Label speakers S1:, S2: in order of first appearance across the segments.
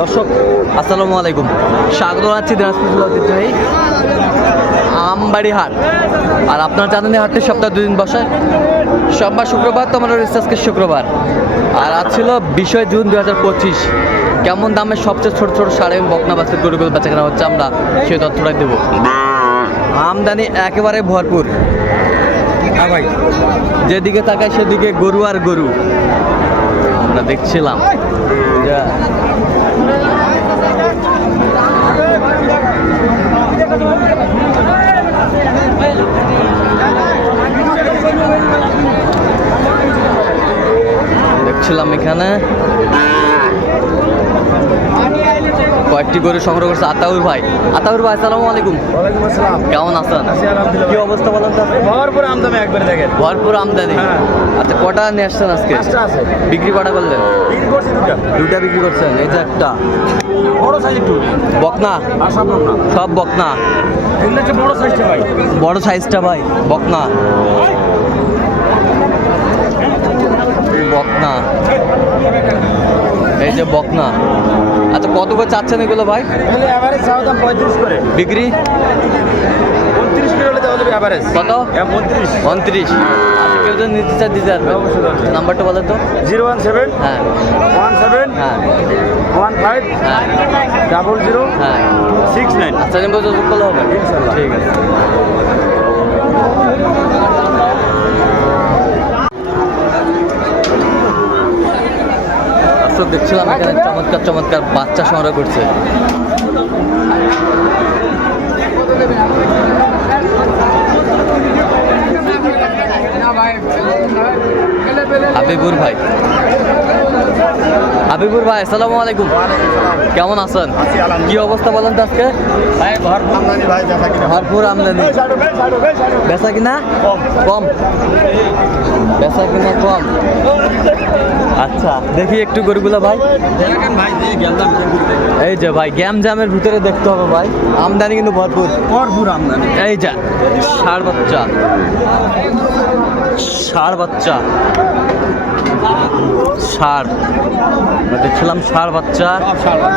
S1: দর্শক আসসালামু আলাইকুম। স্বাগত জানাচ্ছি দিনাজপুর ঐতিহ্যবাহী আমবাড়ি হাট আর আপনার জানেন এই হাটটি সপ্তাহে দুদিন বসে। সোমবার শুক্রবার তো আমাদের রিসার্চকে শুক্রবার। আর আজ ছিল বিশই জুন দু হাজার পঁচিশ। কেমন দামে সবচেয়ে ছোট ছোট সাড়ে এবং বকনা বাচ্চা গরুগুলো বেচা কেনা হচ্ছে আমরা সেই তথ্যটাই দেবো। আমদানি একেবারে ভরপুর। হ্যাঁ ভাই। যেদিকে তাকায় সেদিকে গরু আর গরু। আমরা দেখছিলাম। দেখছিলাম এখানে। কয়েকটি গরু সংগ্রহ করছে আতাউর ভাই। আতাউর ভাই আসসালামু আলাইকুম।
S2: ওয়ালাইকুম আসসালাম।
S1: কেমন আছেন? কি অবস্থা বলেন
S2: ভরপুর একবারে দেখেন।
S1: ভরপুর আমদানি।
S2: হ্যাঁ।
S1: আচ্ছা কটা নিয়ে আসছেন আজকে? বিক্রি কটা করলেন?
S2: দুটা
S1: দুটা বিক্রি করছেন এই যে একটা।
S2: বড়
S1: বকনা?
S2: আসাম না
S1: সব বকনা?
S2: বড় সাইজটা ভাই।
S1: বড় সাইজটা ভাই বকনা। বকনা। এই যে বকনা। আচ্ছা কত করে চাচ্ছেন এগুলো ভাই?
S2: পঁয়ত্রিশ করে।
S1: বিক্রি? কত?
S2: উনত্রিশ।
S1: উনত্রিশ। কেউ যদি নিতে চায় দিতে পারবে নাম্বারটা বলেন তো।
S2: Zero one seven.
S1: হ্যাঁ।
S2: One seven.
S1: হ্যাঁ।
S2: One five.
S1: হ্যাঁ।
S2: Double zero.
S1: হ্যাঁ।
S2: Six nine.
S1: আচ্ছা নিম্ন যোগ করলে হবে। ঠিক আছে। দেখছিলাম এখানে চমৎকার চমৎকার বাচ্চা সংগ্রহ করছে। হাবিবুর ভাই। হাবিবুর ভাই আসসালামু আলাইকুম। কেমন আছেন? কি অবস্থা বলেন তো আজকে?
S2: ভাই ভরপুর। আমদানি
S1: বেচা কিনা।
S2: কম।
S1: বেচা কিনা কম। আচ্ছা দেখি একটু গরুগুলো ভাই। এই যে ভাই গ্যাম জ্যামের ভিতরে দেখতে হবে ভাই। আমদানি কিন্তু ভরপুর।
S2: ভরপুর আমদানি।
S1: এই যে ষাড় বাচ্চা। ষাড় বাচ্চা। ষাড় দেখছিলাম ষাড় বাচ্চা।
S2: সব সারা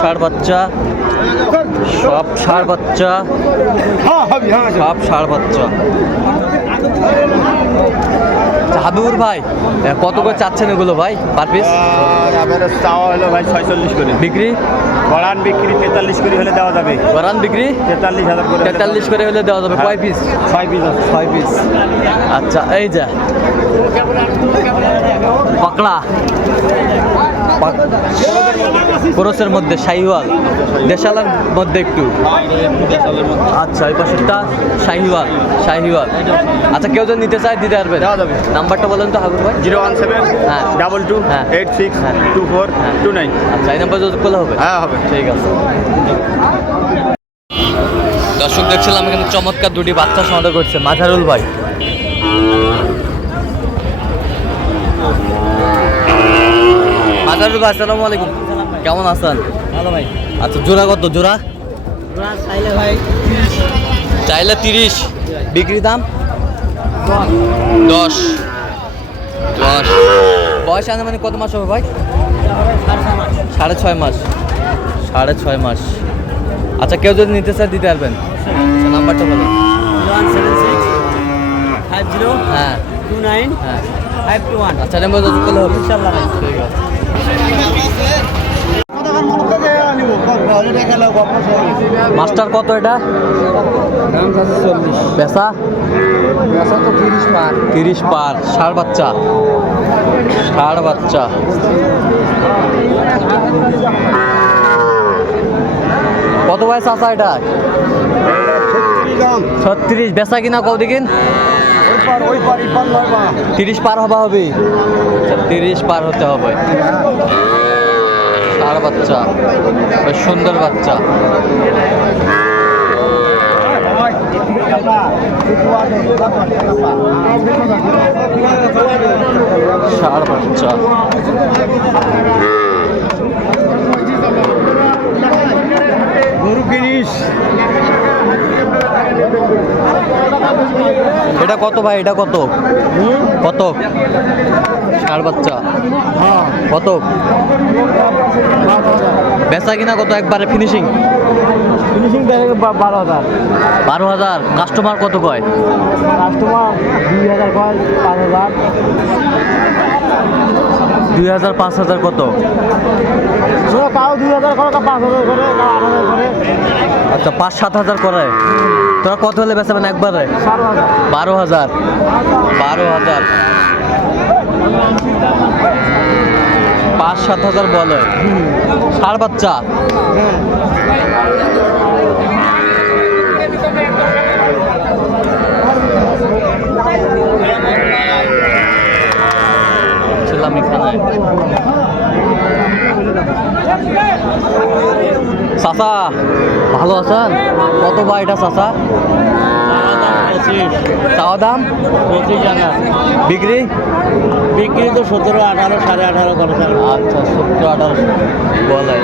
S1: ষাড় বাচ্চা। সব ষাড় বাচ্চা। সব ষাড় বাচ্চা। হাবিবুর ভাই কত করে চাচ্ছেন এগুলো ভাই পার পিস
S2: চাওয়া হলো ভাই ছয়চল্লিশ করে।
S1: বিক্রি?
S2: গড়ান বিক্রি তেতাল্লিশ করে হলে দেওয়া যাবে।
S1: গরান বিক্রি?
S2: তেতাল্লিশ হাজার করে
S1: তেতাল্লিশ করে হলে দেওয়া যাবে। কয় পিস
S2: ছয় পিস
S1: ছয় পিস আচ্ছা এই যা পাকড়া। ক্রোসের মধ্যে শাহিওয়াল। দেশালার মধ্যে একটু। আচ্ছা এই পাশেরটা শাহিওয়াল শাহিওয়াল। আচ্ছা কেউ যদি নিতে চায় দিতে পারবে নাম্বারটা বলেন তো হাবিব ভাই।
S2: জিরো ওয়ান সেভেন
S1: হ্যাঁ।
S2: ডাবল টু
S1: হ্যাঁ।
S2: এইট সিক্স
S1: হ্যাঁ।
S2: টু ফোর
S1: হ্যাঁ।
S2: Two nine.
S1: আচ্ছা এই নাম্বার যদি করলে হবে?
S2: হ্যাঁ হবে।
S1: ঠিক আছে। দর্শক দেখছিলাম এখানে চমৎকার দুটি বাচ্চা সংগ্রহ করছে মাঝারুল ভাই। মাঝারুল ভাই আসসালামু আলাইকুম। কেমন আছেন?
S3: ভালো ভাই।
S1: আচ্ছা জোড়া কত? জোড়া?
S3: চাইলে ভাই
S1: চাইলে তিরিশ। বিক্রি দাম? দশ। দশ। বয়স আনুমানিক কত মাস হবে ভাই? সাড়ে ছয় মাস। সাড়ে ছয় মাস। আচ্ছা কেউ যদি নিতে চায় দিতে পারবেন। আচ্ছা, নাম্বারটা বলুন
S3: ফাইভ জিরো
S1: হ্যাঁ।
S3: টু নাইন
S1: হ্যাঁ।
S3: Five two one.
S1: আচ্ছা নাম্বার করলে হবে।
S3: ইনশাল্লাহ
S1: ঠিক আছে। মাস্টার কত এটা? পেশা? তো তিরিশ পার তিরিশ পার বাচ্চা। ষাড় বাচ্চা। কত বয়স আসা এটা? ছত্রিশ। বেচা কিনা কও দেখিন? তিরিশ পার হবা হবে। তিরিশ পার হতে হবে। ষাড় বাচ্চা বেশ সুন্দর বাচ্চা। ষাঁড় বাচ্চা। এটা কত ভাই? এটা কত? কত? ষাড় বাচ্চা। কত? বেচা কিনা কত একবারে? ফিনিশিং
S2: ফিনিশিং বারো হাজার।
S1: বারো হাজার। কাস্টমার কত কয়?
S2: কাস্টমার দুই হাজার কয় পাঁচ হাজার।
S1: দুই হাজার পাঁচ হাজার কত?
S2: কাউ দুই হাজার করে পাঁচ হাজার করে আট হাজার করে।
S1: আচ্ছা পাঁচ সাত হাজার করে। তোরা কত হলে বেচাবেন একবারে?
S2: বারো হাজার।
S1: বারো হাজার। পাঁচ, সাত হাজার বলে। ষাড় বাচ্চা ছিলাম ভালো আছেন? কত বা এটা চাওয়া দাম?
S3: পঁচিশ টাকা
S1: বিক্রি?
S3: বিক্রি তো সতেরো আঠারো সাড়ে আঠারো করে
S1: আচ্ছা সত্তর আঠারো বলে।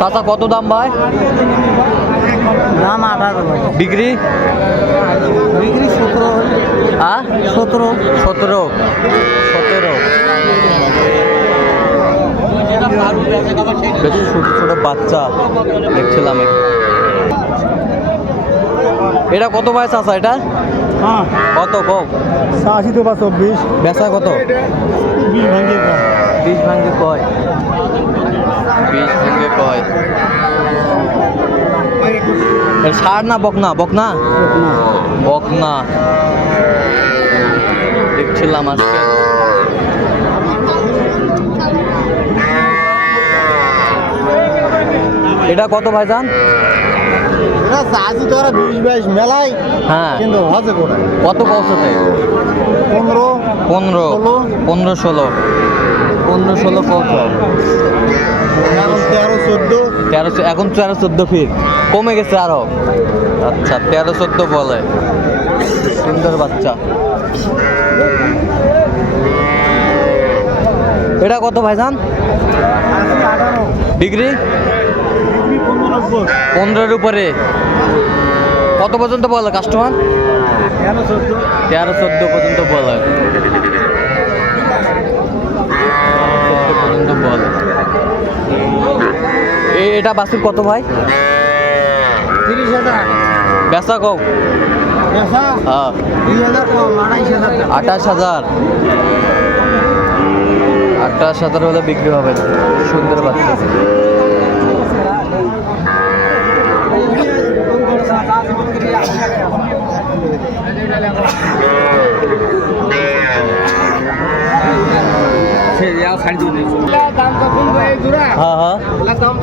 S1: চাচা কত দাম ভাই?
S3: দাম আঠারো
S1: বিক্রি
S3: বিক্রি সতেরো।
S1: হ্যাঁ
S3: সতেরো।
S1: সতেরো। সতেরো। বেশ ছোট ছোট বাচ্চা দেখছিলাম। এটা কত বয়স আছে এটা?
S2: হ্যাঁ।
S1: কত কম
S2: আশি তো বা চব্বিশ।
S1: বেচা কত?
S2: বিশ ভাঙ্গে
S1: বিশ ভাঙ্গে কয়। বিশ ভাঙ্গে কয়। ষাড় না বকনা বকনা বকনা দেখছিলাম আজকে। এটা কত ভাইজান?
S2: মেলায়
S1: হ্যাঁ।
S2: কিন্তু
S1: কত? পৌঁছতে?
S2: পনেরো
S1: পনেরো পনেরো ষোলো। পনেরো ষোলো কত
S2: তেরো চোদ্দ।
S1: তেরো এখন তেরো চোদ্দ ফিট। কমে গেছে আরও। আচ্ছা তেরো চোদ্দ বলে। সুন্দর বাচ্চা। এটা কত ভাইজান? ডিগ্রি? পনেরোর উপরে। কত পর্যন্ত বলে কাস্টমার?
S2: তেরো চোদ্দ
S1: পর্যন্ত বলে। পর্যন্ত বলে। এটা বাসুর কত ভাই?
S2: তিরিশ হাজার।
S1: বেচা কম? হ্যাঁ। আঠাশ হাজার? আঠাশ হাজার হলে বিক্রি হবে সুন্দর বাচ্চা।